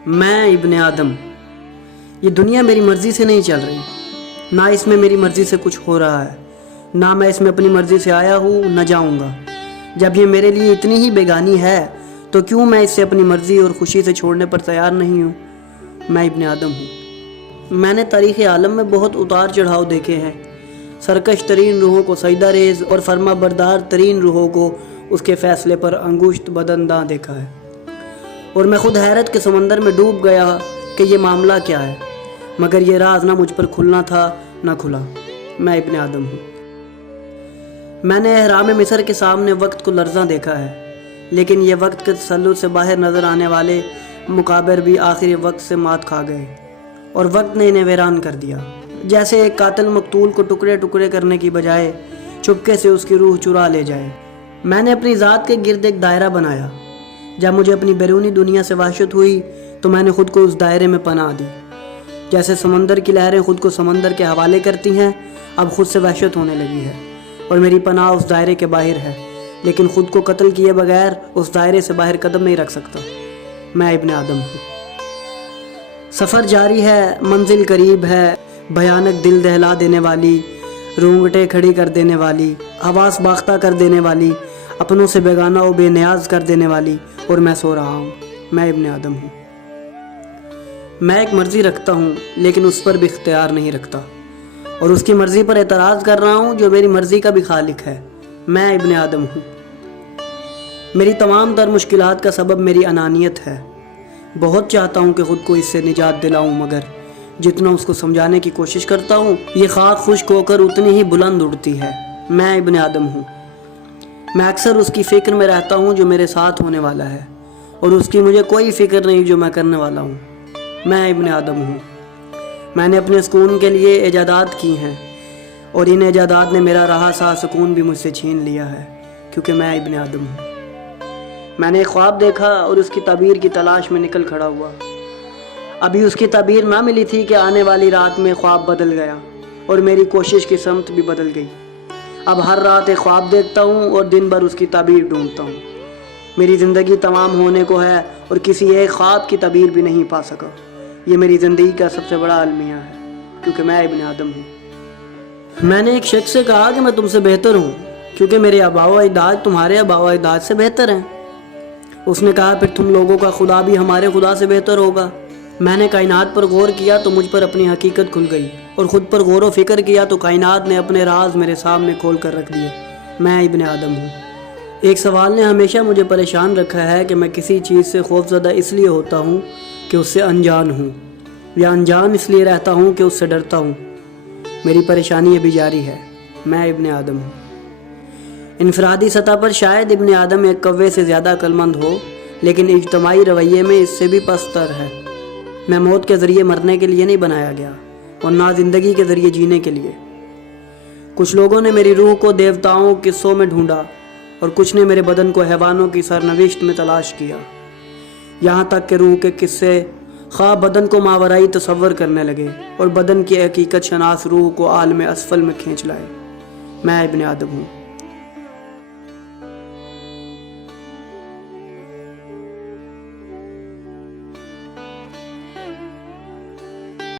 میں ابن آدم، یہ دنیا میری مرضی سے نہیں چل رہی، نہ اس میں میری مرضی سے کچھ ہو رہا ہے، نہ میں اس میں اپنی مرضی سے آیا ہوں نہ جاؤں گا۔ جب یہ میرے لیے اتنی ہی بیگانی ہے تو کیوں میں اسے اپنی مرضی اور خوشی سے چھوڑنے پر تیار نہیں ہوں۔ میں ابن آدم ہوں۔ میں نے تاریخ عالم میں بہت اتار چڑھاؤ دیکھے ہیں، سرکش ترین روحوں کو سجدہ ریز اور فرما بردار ترین روحوں کو اس کے فیصلے پر انگشت بدنداں دیکھا ہے، اور میں خود حیرت کے سمندر میں ڈوب گیا کہ یہ معاملہ کیا ہے، مگر یہ راز نہ مجھ پر کھلنا تھا نہ کھلا۔ میں ابن آدم ہوں۔ میں نے احرام مصر کے سامنے وقت کو لرزاں دیکھا ہے، لیکن یہ وقت کے تسلط سے باہر نظر آنے والے مقابر بھی آخری وقت سے مات کھا گئے اور وقت نے انہیں ویران کر دیا، جیسے ایک قاتل مقتول کو ٹکڑے ٹکڑے کرنے کی بجائے چپکے سے اس کی روح چرا لے جائے۔ میں نے اپنی ذات کے گرد ایک دائرہ بنایا۔ جب مجھے اپنی بیرونی دنیا سے وحشت ہوئی تو میں نے خود کو اس دائرے میں پناہ دی۔ جیسے سمندر کی لہریں خود کو سمندر کے حوالے کرتی ہیں، اب خود سے وحشت ہونے لگی ہے اور میری پناہ اس دائرے کے باہر ہے، لیکن خود کو قتل کیے بغیر اس دائرے سے باہر قدم نہیں رکھ سکتا۔ میں ابن آدم ہوں۔ سفر جاری ہے، منزل قریب ہے، بھیانک دل دہلا دینے والی، رونگٹے کھڑی کر دینے والی، حواس باختہ کر دینے والی، اپنوں سے بیگانہ و بے نیاز کر دینے والی، اور میں سو رہا ہوں۔ میں ابن آدم ہوں۔ میں ایک مرضی رکھتا ہوں لیکن اس پر بھی اختیار نہیں رکھتا، اور اس کی مرضی پر اعتراض کر رہا ہوں جو میری مرضی کا بھی خالق ہے۔ میں ابن آدم ہوں۔ میری تمام تر مشکلات کا سبب میری انانیت ہے۔ بہت چاہتا ہوں کہ خود کو اس سے نجات دلاؤں، مگر جتنا اس کو سمجھانے کی کوشش کرتا ہوں یہ خاک خشک ہو کر اتنی ہی بلند اڑتی ہے۔ میں ابن آدم ہوں۔ میں اکثر اس کی فکر میں رہتا ہوں جو میرے ساتھ ہونے والا ہے، اور اس کی مجھے کوئی فکر نہیں جو میں کرنے والا ہوں۔ میں ابن آدم ہوں۔ میں نے اپنے سکون کے لیے ایجادات کی ہیں، اور ان ایجادات نے میرا رہا سا سکون بھی مجھ سے چھین لیا ہے، کیونکہ میں ابن آدم ہوں۔ میں نے ایک خواب دیکھا اور اس کی تعبیر کی تلاش میں نکل کھڑا ہوا۔ ابھی اس کی تعبیر نہ ملی تھی کہ آنے والی رات میں خواب بدل گیا اور میری کوشش کی سمت بھی بدل گئی۔ اب ہر رات ایک خواب دیکھتا ہوں اور دن بھر اس کی تعبیر ڈھونڈتا ہوں۔ میری زندگی تمام ہونے کو ہے اور کسی ایک خواب کی تعبیر بھی نہیں پا سکا۔ یہ میری زندگی کا سب سے بڑا المیہ ہے، کیونکہ میں ابن آدم ہوں۔ میں نے ایک شخص سے کہا کہ میں تم سے بہتر ہوں کیونکہ میرے آباء و اجداد تمہارے آباء و اجداد سے بہتر ہیں۔ اس نے کہا پھر تم لوگوں کا خدا بھی ہمارے خدا سے بہتر ہوگا۔ میں نے کائنات پر غور کیا تو مجھ پر اپنی حقیقت کھل گئی، اور خود پر غور و فکر کیا تو کائنات نے اپنے راز میرے سامنے کھول کر رکھ دیے۔ میں ابن آدم ہوں۔ ایک سوال نے ہمیشہ مجھے پریشان رکھا ہے کہ میں کسی چیز سے خوفزدہ اس لیے ہوتا ہوں کہ اس سے انجان ہوں، یا انجان اس لیے رہتا ہوں کہ اس سے ڈرتا ہوں۔ میری پریشانی ابھی جاری ہے۔ میں ابن آدم ہوں۔ انفرادی سطح پر شاید ابن آدم ایک کوے سے زیادہ عقلمند ہو، لیکن اجتماعی رویے میں اس سے بھی پستر ہے۔ میں موت کے ذریعے مرنے کے لیے نہیں بنایا گیا، اور نہ زندگی کے ذریعے جینے کے لیے۔ کچھ لوگوں نے میری روح کو دیوتاؤں قصوں میں ڈھونڈا، اور کچھ نے میرے بدن کو حیوانوں کی سرنوشت میں تلاش کیا، یہاں تک کہ روح کے قصے خواہ بدن کو ماورائی تصور کرنے لگے اور بدن کی حقیقت شناس روح کو عالم اسفل میں کھینچ لائے۔ میں ابن آدم ہوں۔